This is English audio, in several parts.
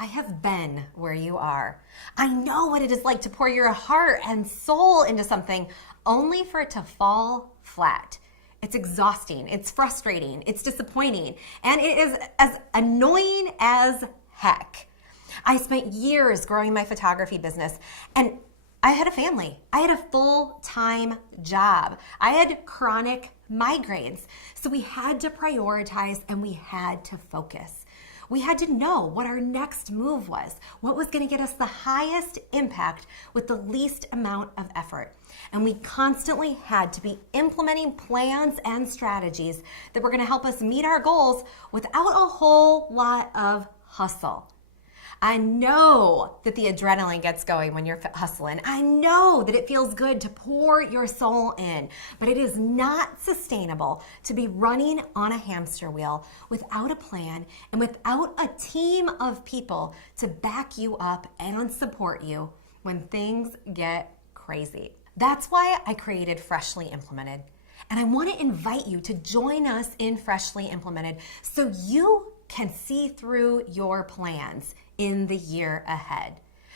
I have been where you are. I know what it is like to pour your heart and soul into something only for it to fall flat. It's exhausting, it's frustrating, it's disappointing, and it is as annoying as heck. I spent years growing my photography business, and I had a family. I had a full-time job. I had chronic migraines. So we had to prioritize and we had to focus. We had to know what our next move was, what was going to get us the highest impact with the least amount of effort. And we constantly had to be implementing plans and strategies that were going to help us meet our goals without a whole lot of hustle. I know that the adrenaline gets going when you're hustling. I know that it feels good to pour your soul in, but it is not sustainable to be running on a hamster wheel without a plan and without a team of people to back you up and support you when things get crazy. That's why I created Freshly Implemented. And I want to invite you to join us in Freshly Implemented so you can see through your plans in the year ahead.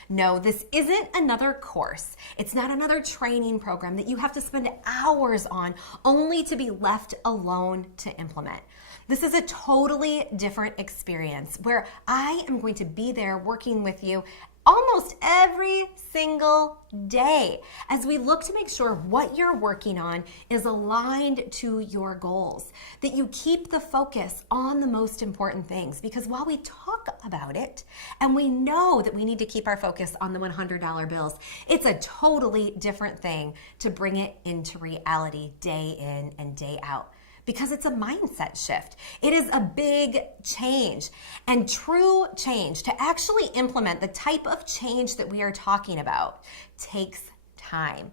No, this isn't another course. It's not another training program that you have to spend hours on only to be left alone to implement. This is a totally different experience where I am going to be there working with you almost every single day as we look to make sure what you're working on is aligned to your goals, that you keep the focus on the most important things. Because while we talk about it and we know that we need to keep our focus on the $100 bills, it's a totally different thing to bring it into reality day in and day out. Because it's a mindset shift. It is a big change. And true change, to actually implement the type of change that we are talking about, takes time.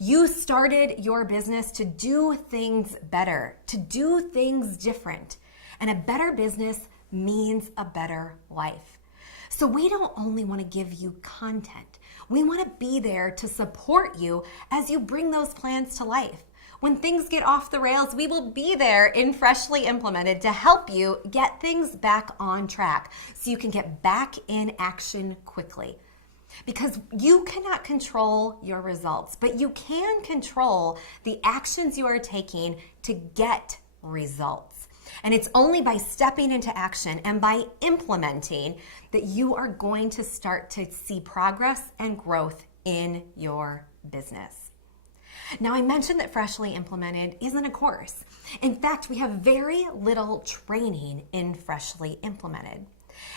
You started your business to do things better, to do things different. And a better business means a better life. So we don't only want to give you content. We want to be there to support you as you bring those plans to life. When things get off the rails, we will be there in Freshly Implemented to help you get things back on track so you can get back in action quickly. Because you cannot control your results, but you can control the actions you are taking to get results. And it's only by stepping into action and by implementing that you are going to start to see progress and growth in your business. Now, I mentioned that Freshly Implemented isn't a course. In fact, we have very little training in Freshly Implemented.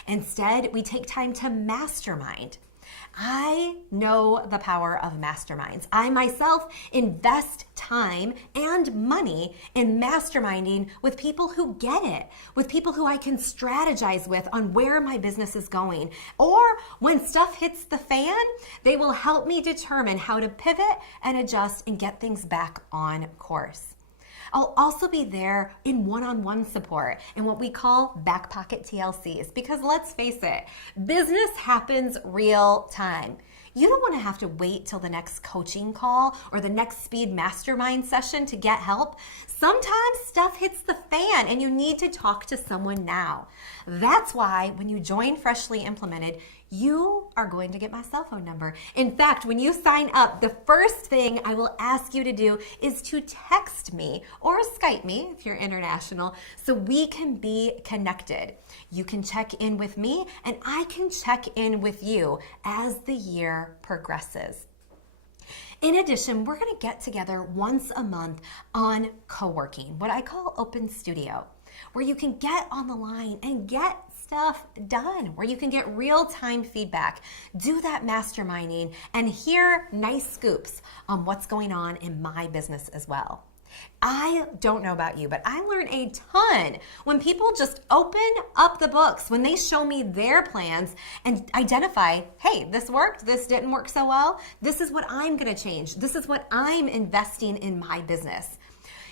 Instead, we take time to mastermind. I know the power of masterminds. I myself invest time and money in masterminding with people who get it, with people who I can strategize with on where my business is going. Or when stuff hits the fan, they will help me determine how to pivot and adjust and get things back on course. I'll also be there in one-on-one support in what we call back pocket TLCs, because let's face it, business happens real time. You don't want to have to wait till the next coaching call or the next speed mastermind session to get help. Sometimes stuff hits the fan and you need to talk to someone now. That's why when you join Freshly Implemented, you are going to get my cell phone number. In fact, when you sign up, the first thing I will ask you to do is to text me or Skype me if you're international so we can be connected. You can check in with me and I can check in with you as the year progresses. In addition, we're going to get together once a month on co-working, what I call Open Studio, where you can get on the line and get stuff done, where you can get real-time feedback, do that masterminding, and hear nice scoops on what's going on in my business as well. I don't know about you, but I learn a ton when people just open up the books, when they show me their plans and identify, hey, this worked, this didn't work so well, this is what I'm going to change, this is what I'm investing in my business.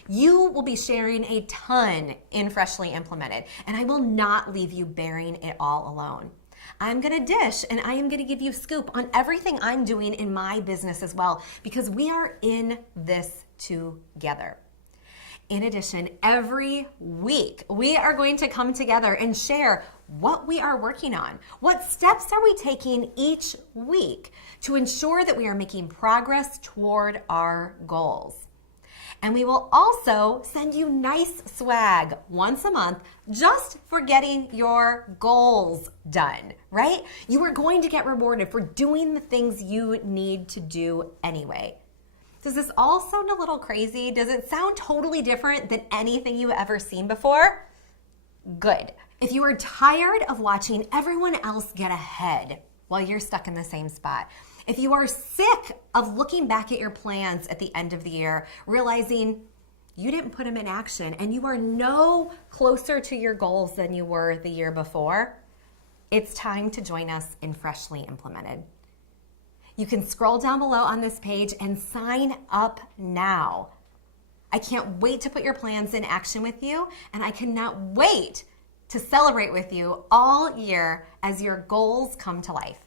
You will be sharing a ton in Freshly Implemented, and I will not leave you bearing it all alone. I'm going to dish and I am going to give you scoop on everything I'm doing in my business as well, because we are in this together. In addition, every week we are going to come together and share what we are working on. What steps are we taking each week to ensure that we are making progress toward our goals? And we will also send you nice swag once a month just for getting your goals done, right? You are going to get rewarded for doing the things you need to do anyway. Does this all sound a little crazy? Does it sound totally different than anything you've ever seen before? Good. If you are tired of watching everyone else get ahead while you're stuck in the same spot, if you are sick of looking back at your plans at the end of the year, realizing you didn't put them in action and you are no closer to your goals than you were the year before, it's time to join us in Freshly Implemented. You can scroll down below on this page and sign up now. I can't wait to put your plans in action with you, and I cannot wait to celebrate with you all year as your goals come to life.